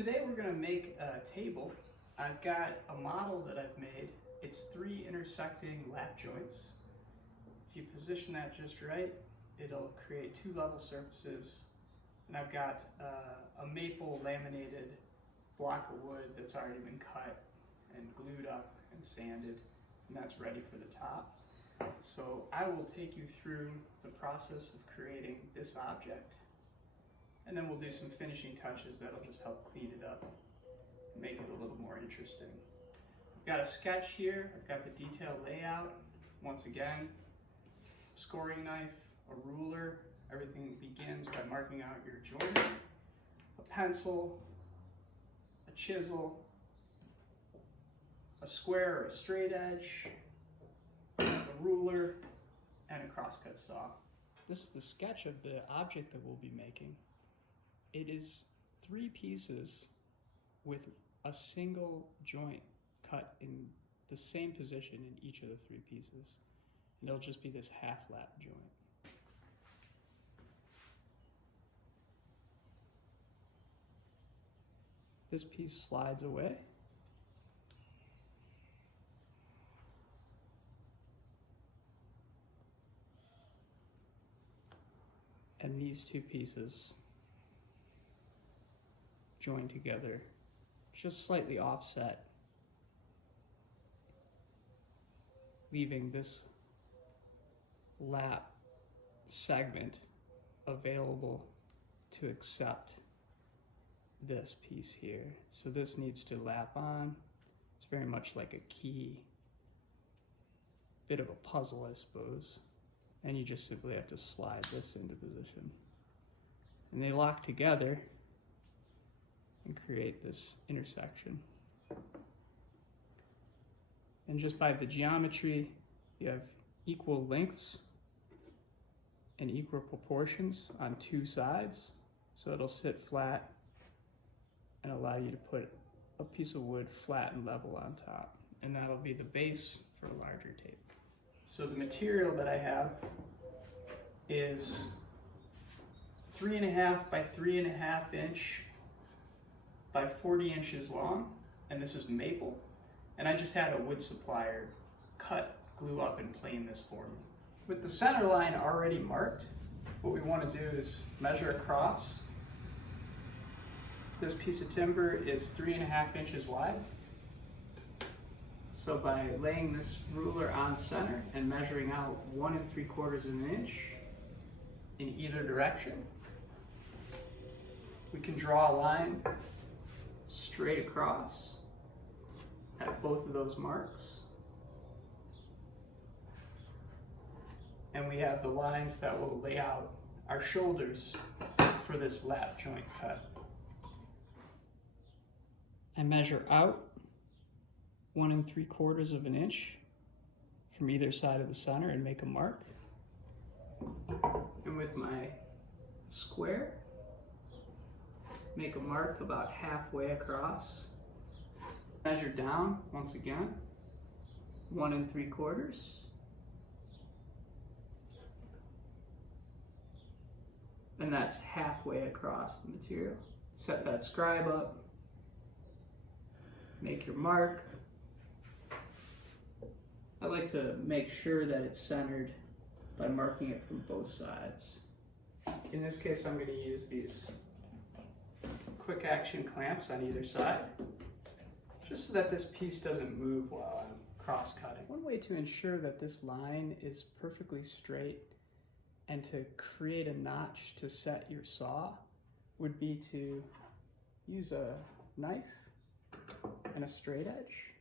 Today we're going to make a table. I've got a model that I've made. It's 3 intersecting lap joints. If you position that just right, it'll create 2 level surfaces. And I've got a maple laminated block of wood that's already been cut and glued up and sanded, and that's ready for the top. So I will take you through the process of creating this object, and then we'll do some finishing touches that'll just help clean it up and make it a little more interesting. I've got a sketch here, I've got the detailed layout. Once again, a scoring knife, a ruler. Everything begins by marking out your joinery, a pencil, a chisel, a square or a straight edge, a ruler, and a crosscut saw. This is the sketch of the object that we'll be making. It is 3 pieces with a single joint cut in the same position in each of the 3 pieces. And it'll just be this half lap joint. This piece slides away. And these 2 pieces join together, just slightly offset, leaving this lap segment available to accept this piece here. So this needs to lap on. It's very much like a key, bit of a puzzle, I suppose. And you just simply have to slide this into position. And they lock together and create this intersection. And just by the geometry, you have equal lengths and equal proportions on 2 sides. So it'll sit flat and allow you to put a piece of wood flat and level on top. And that'll be the base for a larger table. So the material that I have is 3.5 by 3.5 inch by 40 inches long, and this is maple. And I just had a wood supplier cut, glue up, and plane this for me. With the center line already marked, what we want to do is measure across. This piece of timber is 3.5 inches wide. So by laying this ruler on center and measuring out 1 3/4 of an inch in either direction, we can draw a line straight across at both of those marks. And we have the lines that will lay out our shoulders for this lap joint cut. I measure out 1 3/4 of an inch from either side of the center and make a mark. And with my square, make a mark about halfway across. Measure down once again, 1 3/4. And that's halfway across the material. Set that scribe up. Make your mark. I like to make sure that it's centered by marking it from both sides. In this case, I'm going to use these quick action clamps on either side, just so that this piece doesn't move while I'm cross-cutting. One way to ensure that this line is perfectly straight and to create a notch to set your saw would be to use a knife and a straight edge.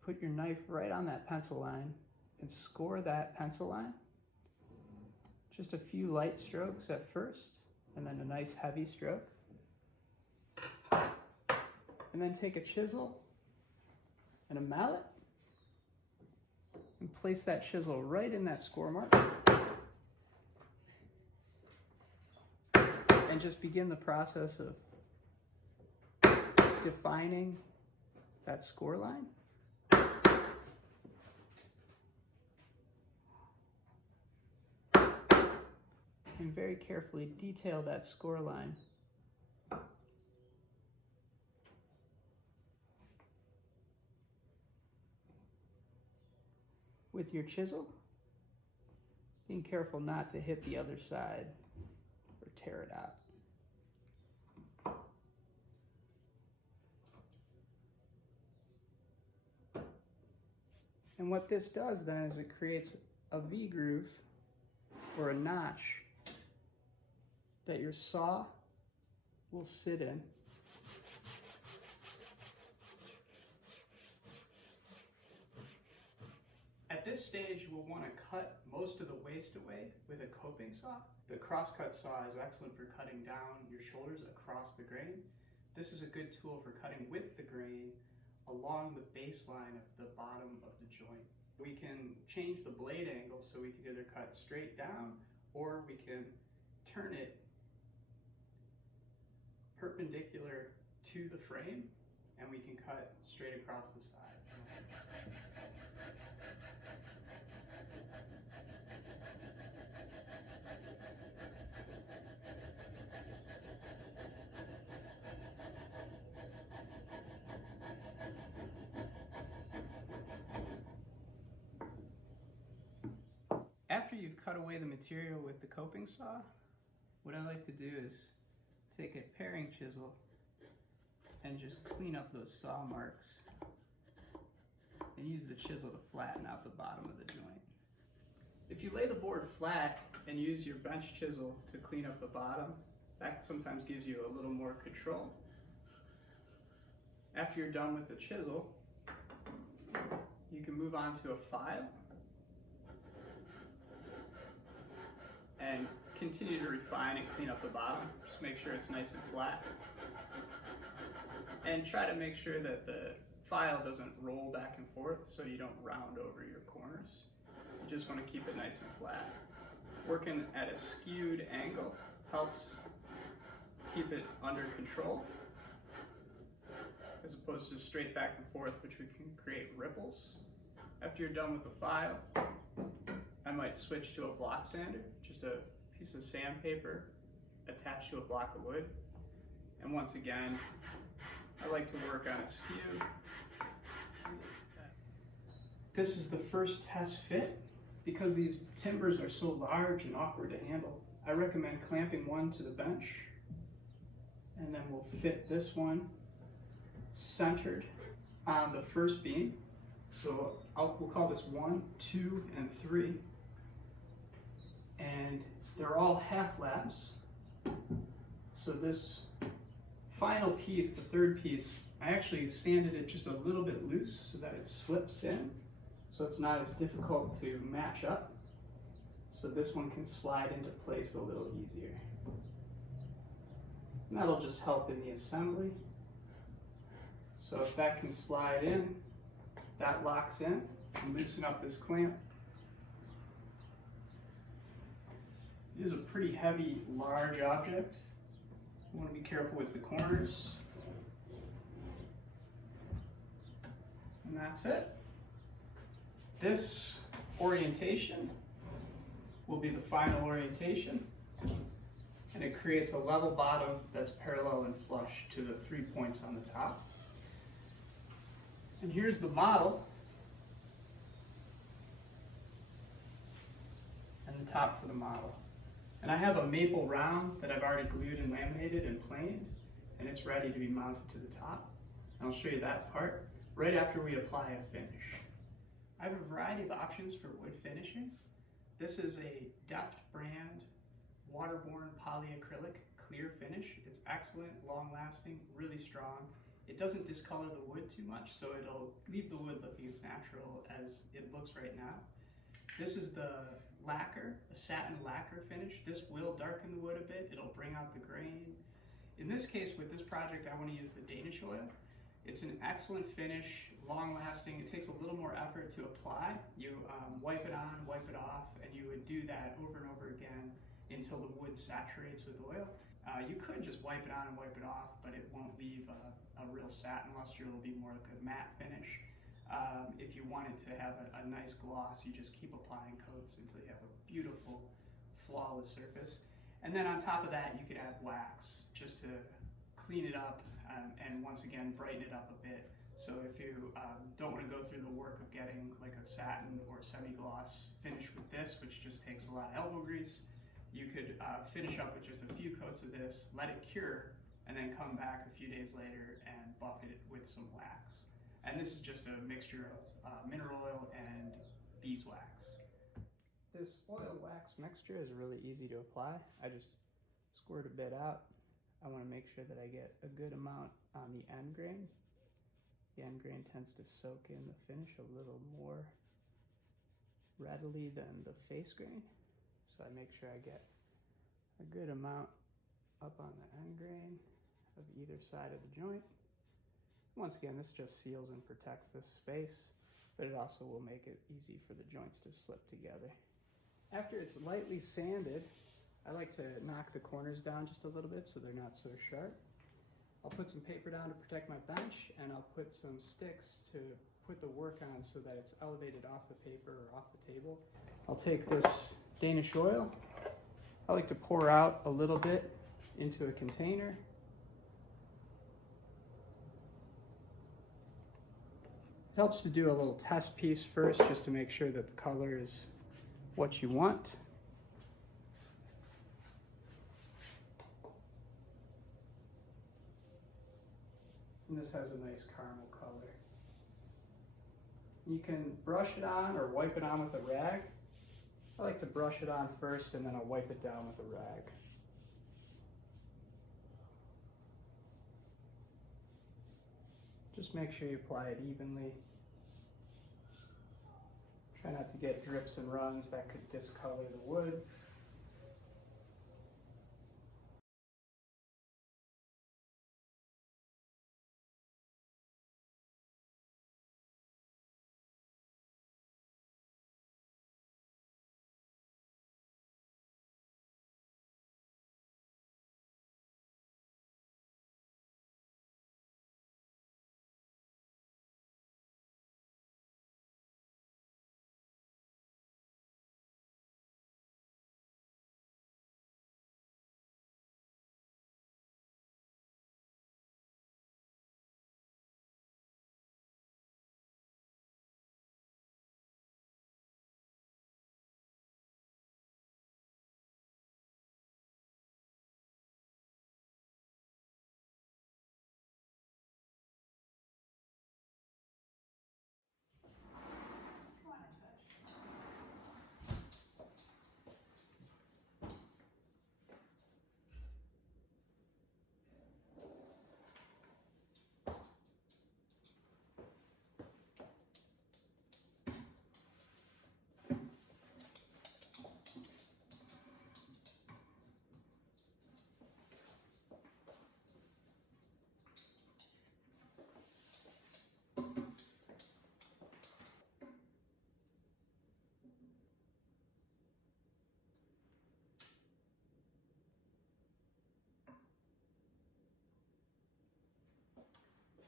Put your knife right on that pencil line and score that pencil line. Just a few light strokes at first, and then a nice heavy stroke. And then take a chisel and a mallet and place that chisel right in that score mark. And just begin the process of defining that score line. And very carefully detail that score line With your chisel, being careful not to hit the other side or tear it out. And what this does then is it creates a V groove or a notch that your saw will sit in. At this stage, we'll want to cut most of the waste away with a coping saw. The crosscut saw is excellent for cutting down your shoulders across the grain. This is a good tool for cutting with the grain along the baseline of the bottom of the joint. We can change the blade angle so we can either cut straight down or we can turn it perpendicular to the frame and we can cut straight across the side. After you've cut away the material with the coping saw, what I like to do is take a paring chisel and just clean up those saw marks and use the chisel to flatten out the bottom of the joint. If you lay the board flat and use your bench chisel to clean up the bottom, that sometimes gives you a little more control. After you're done with the chisel, you can move on to a file and continue to refine and clean up the bottom. Just make sure it's nice and flat. And try to make sure that the file doesn't roll back and forth so you don't round over your corners. You just want to keep it nice and flat. Working at a skewed angle helps keep it under control, as opposed to straight back and forth, which we can create ripples. After you're done with the file, I might switch to a block sander, just a piece of sandpaper attached to a block of wood. And once again, I like to work on a skew. This is the first test fit. Because these timbers are so large and awkward to handle, I recommend clamping one to the bench, and then we'll fit this one centered on the first beam. So we'll call this 1, 2, and 3. And they're all half laps. So this final piece, the third piece, I actually sanded it just a little bit loose so that it slips in, so it's not as difficult to match up. So this one can slide into place a little easier. And that'll just help in the assembly. So if that can slide in, that locks in. And loosen up this clamp. It is a pretty heavy, large object. You want to be careful with the corners. And that's it. This orientation will be the final orientation, and it creates a level bottom that's parallel and flush to the 3 points on the top. And here's the model and the top for the model. And I have a maple round that I've already glued and laminated and planed, and it's ready to be mounted to the top. And I'll show you that part right after we apply a finish. I have a variety of options for wood finishing. This is a Deft brand waterborne polyacrylic clear finish. It's excellent, long-lasting, really strong. It doesn't discolor the wood too much, so it'll leave the wood looking as natural as it looks right now. This is the lacquer, a satin lacquer finish. This will darken the wood a bit. It'll bring out the grain. In this case, with this project, I want to use the Danish oil. It's an excellent finish, long-lasting. It takes a little more effort to apply. You wipe it on, wipe it off, and you would do that over and over again until the wood saturates with oil. You could just wipe it on and wipe it off, but it won't leave a real satin luster. It'll be more like a matte finish. If you wanted to have a nice gloss, you just keep applying coats until you have a beautiful, flawless surface. And then on top of that, you could add wax just to clean it up and once again brighten it up a bit. So if you don't want to go through the work of getting like a satin or semi-gloss finish with this, which just takes a lot of elbow grease, you could finish up with just a few coats of this, let it cure, and then come back a few days later and buff it with some wax. And this is just a mixture of mineral oil and beeswax. This oil wax mixture is really easy to apply. I just squirt a bit out. I want to make sure that I get a good amount on the end grain. The end grain tends to soak in the finish a little more readily than the face grain. So I make sure I get a good amount up on the end grain of either side of the joint. Once again, this just seals and protects this space, but it also will make it easy for the joints to slip together. After it's lightly sanded, I like to knock the corners down just a little bit so they're not so sharp. I'll put some paper down to protect my bench, and I'll put some sticks to put the work on so that it's elevated off the paper or off the table. I'll take this Danish oil. I like to pour out a little bit into a container. It helps to do a little test piece first just to make sure that the color is what you want. And this has a nice caramel color. You can brush it on or wipe it on with a rag. I like to brush it on first and then I'll wipe it down with a rag. Just make sure you apply it evenly. Try not to get drips and runs that could discolor the wood.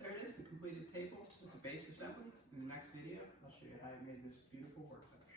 There it is, the completed table with the base assembly. In the next video, I'll show you how I made this beautiful workbench.